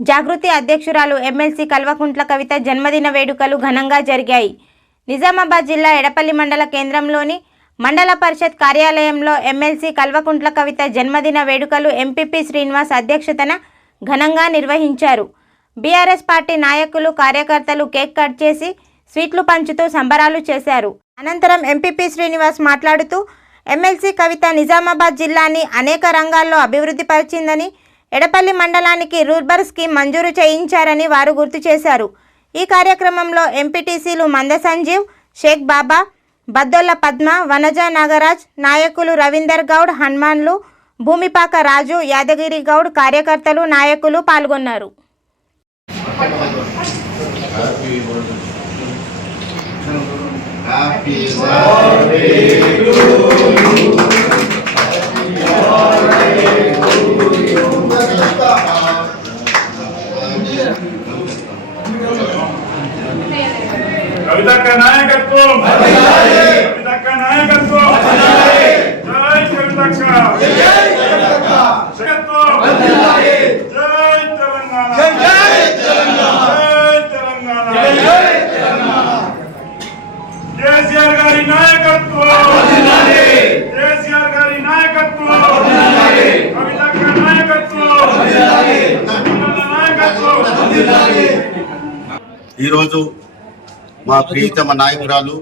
జాగృతి అధ్యక్షురాలు ఎమ్మెల్సీ కల్వకుంట్ల కవిత జన్మదిన వేడుకలు ఘనంగా జరిగాయి. నిజామాబాద్ జిల్లా ఎడపల్లి మండల కేంద్రంలోని మండల పరిషత్ కార్యాలయంలో ఎమ్మెల్సీ కల్వకుంట్ల కవిత జన్మదిన వేడుకలు ఎంపీపీ శ్రీనివాస్ అధ్యక్షతన ఘనంగా నిర్వహించారు. బీఆర్ఎస్ పార్టీ నాయకులు కార్యకర్తలు కేక్ కట్ చేసి స్వీట్లు పంచుతూ సంబరాలు చేశారు. అనంతరం ఎంపీపీ శ్రీనివాస్ మాట్లాడుతూ ఎమ్మెల్సీ కవిత నిజామాబాద్ జిల్లాని అనేక రంగాల్లో అభివృద్ధి పరిచిందని ఎడపల్లి మండలానికి రూర్బర్ స్కీమ్ మంజూరు చేయించారని వారు గుర్తు చేశారు. ఈ కార్యక్రమంలో ఎంపీటీసీలు మంద సంజీవ్ షేక్ బాబా బద్దొల్ల పద్మ వనజ నాగరాజ్ నాయకులు రవీందర్ గౌడ్ హనుమాన్లు భూమిపాక రాజు యాదగిరి గౌడ్ కార్యకర్తలు నాయకులు పాల్గొన్నారు. Happy birthday. ఈరోజు మా ప్రియతమ నాయకురాలు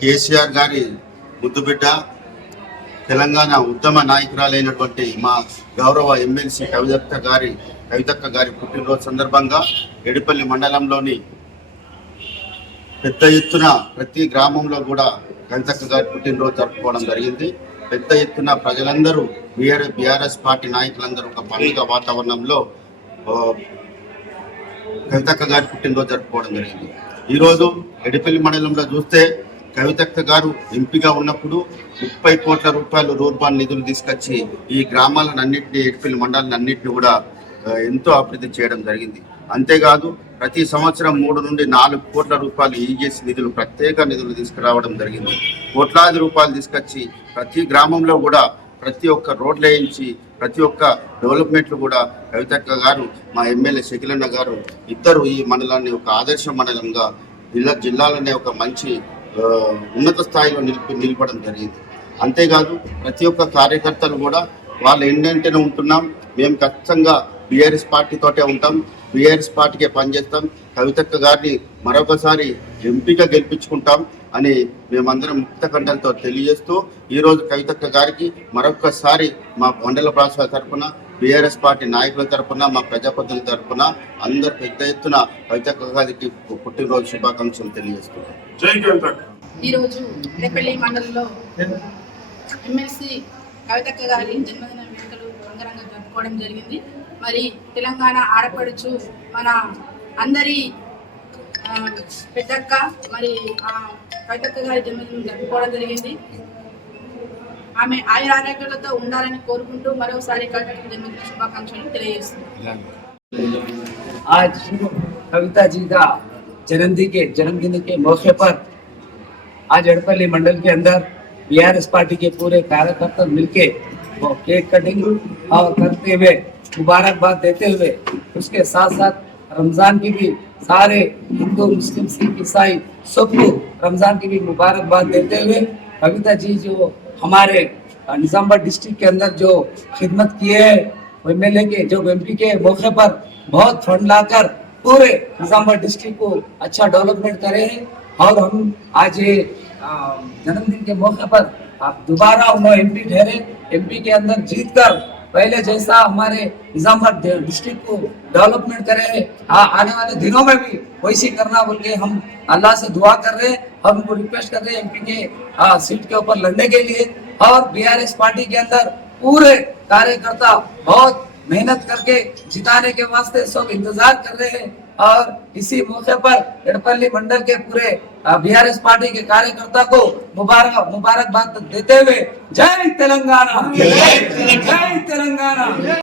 కేసీఆర్ గారి ముద్దుబిడ్డ తెలంగాణ ఉత్తమ నాయకురాలైనటువంటి మా గౌరవ ఎమ్మెల్సీ కవితక్క గారి కవితక్క గారి పుట్టినరోజు సందర్భంగా ఎడిపల్లి మండలంలోని పెద్ద ఎత్తున ప్రతి గ్రామంలో కూడా కవితక్క గారి పుట్టినరోజు జరుపుకోవడం జరిగింది. పెద్ద ఎత్తున ప్రజలందరూ బీఆర్ బీఆర్ఎస్ పార్టీ నాయకులందరూ ఒక పండుగ వాతావరణంలో కవితక్క గారి పుట్టినరోజు జరుపుకోవడం జరిగింది. ఈరోజు ఎడిపల్లి మండలంలో చూస్తే కవితక్క గారు ఎంపీగా ఉన్నప్పుడు ముప్పై కోట్ల రూపాయలు రూర్బాన్ నిధులు తీసుకొచ్చి ఈ గ్రామాలను అన్నింటినీ ఎడిపల్లి మండలాన్ని అన్నింటినీ కూడా ఎంతో అభివృద్ధి చేయడం జరిగింది. అంతేకాదు ప్రతి సంవత్సరం మూడు నుండి నాలుగు కోట్ల రూపాయలు ఈజీఎస్ నిధులు ప్రత్యేక నిధులు తీసుకురావడం జరిగింది. కోట్లాది రూపాయలు తీసుకొచ్చి ప్రతి గ్రామంలో కూడా ప్రతి ఒక్క రోడ్లు వేయించి ప్రతి ఒక్క డెవలప్మెంట్లు కూడా కవితక్క గారు మా ఎమ్మెల్యే శకిలన్న గారు ఇద్దరు ఈ మండలాన్ని ఒక ఆదర్శ మండలంగా జిల్లా జిల్లాలోనే ఒక మంచి ఉన్నత స్థాయిలో నిలిపి నిలపడం జరిగింది. అంతేకాదు ప్రతి ఒక్క కార్యకర్తలు కూడా వాళ్ళు ఏంటంటేనే ఉంటున్నాం. మేము ఖచ్చితంగా బీఆర్ఎస్ పార్టీతోటే ఉంటాం. బీఆర్ఎస్ పార్టీకే పనిచేస్తాం. కవితక్క గారిని మరొకసారి ఎంపీగా గెలిపించుకుంటాం. అని మేమందరం ముక్త కంఠంతో తెలియజేస్తూ ఈరోజు కవితక్క గారికి మరొకసారి మా మండల ప్రాంతాల తరపున బీఆర్ఎస్ పార్టీ నాయకుల తరపున మా ప్రజాప్రతినిధుల తరపున అందరు పెద్ద ఎత్తున కవితక్క గారికి పుట్టినరోజు శుభాకాంక్షలు తెలియజేస్తున్నాం. జై కవితక్క ఈరోజు ఎడపల్లి మండలంలో ఎమ్మెల్సీ కవితక్క గారి జన్మదిన వేడుకలు అంగరంగ జరుపుకోవడం జరిగింది. మరి తెలంగాణ ఆడపడుచు మన అందరి పెద్దక్క మరి ఆ కవితక్క గారి జన్మదినం జరుపుకోవడం జరిగింది ఆమె ఆయుర ఆరోగ్యాలతో ఉండాలని కోరుకుంటూ మరోసారి కవితక్క జన్మదిన శుభాకాంక్షలు తెలియజేస్తున్నాను आज कविता जी का जन्मदिन के जन्मदिन के मौके पर आज अड़पल्ली मंडल के अंदर बीआरएस पार्टी के पूरे कार्यकर्ता मिलके वो केक कटिंग और करते हुए मुबारकबाद देते हुए उसके साथ साथ रमजान की भी सारे हिंदू, मुस्लिम, सिख, ईसाई सबको रमज़ान की भी मुबारकबाद देते हुए कविता जी जो हमारे निजामाबाद डिस्ट्रिक्ट के अंदर जो खिदमत किए हैं एमएलए के, जो एमपी के मौके पर बहुत फंड लाकर पूरे निज़ामबाद डिस्ट्रिक्ट को अच्छा डेवलपमेंट करे हैं और हम आज ये जन्मदिन के मौके पर आप दोबारा उन्होंने एमपी ठहरे एमपी के अंदर जीत कर पहले जैसा हमारे निजामबाद डिस्ट्रिक्ट को डेवलपमेंट करे हैं आने वाले दिनों में भी वैसे करना बोल के हम अल्लाह से दुआ कर रहे हैं और उनको रिक्वेस्ट कर रहे हैं एमपी के आ, सीट के ऊपर लड़ने के लिए और बीआरएस पार्टी के अंदर पूरे कार्यकर्ता बहुत मेहनत करके जिताने के वास्ते सब इंतज़ार कर रहे हैं। और इसी मौके पर एडपल्ली मंडल के पूरे बीआरएस पार्टी के कार्यकर्ता को मुबारक मुबारकबाद देते हुए जय तेलंगाना। जय तेलंगाना।